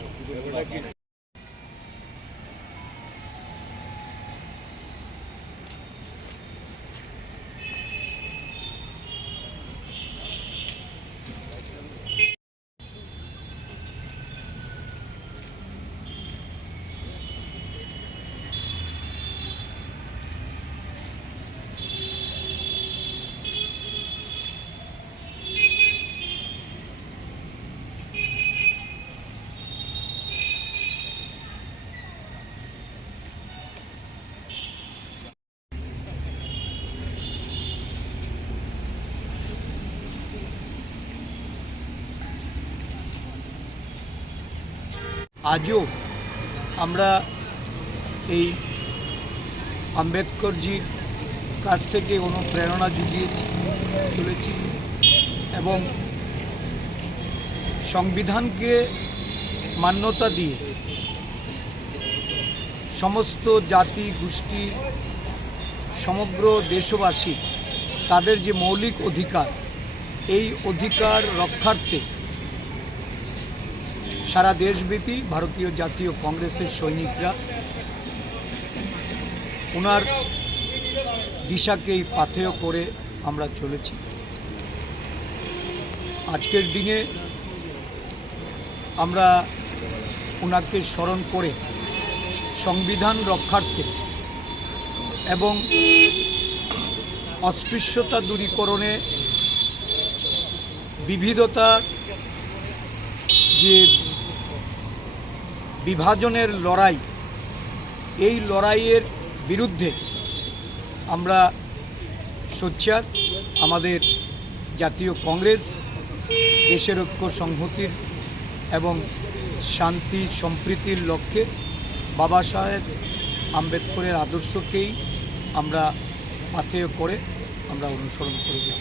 Yeah, we're like, you know. আজও আমরা এই আম্বেদকরজির কাছ থেকে অনুপ্রেরণা জুগিয়েছি, তুলেছি এবং সংবিধানকে মান্যতা দিয়ে সমস্ত জাতি, গোষ্ঠী, সমগ্র দেশবাসী তাদের যে মৌলিক অধিকার, এই অধিকার রক্ষার্থে সারা দেশব্যাপী ভারতীয় জাতীয় কংগ্রেসের সৈনিকরা ওনার দিশাকেই পাথেয় করে আমরা চলেছি। আজকের দিনে আমরা ওনাকে স্মরণ করে সংবিধান রক্ষার্থে এবং অস্পৃশ্যতা দূরীকরণে বিবিধতা যে বিভাজনের লড়াই। এই লড়াইয়ের বিরুদ্ধে আমরা সোচ্চার। আমাদের জাতীয় কংগ্রেস, দেশের ঐক্য সংহতির এবং শান্তি সম্প্রীতির লক্ষ্যে বাবা সাহেব আম্বেদকরের আদর্শকেই আমরা পাথেয় করে আমরা অনুসরণ করে যাব।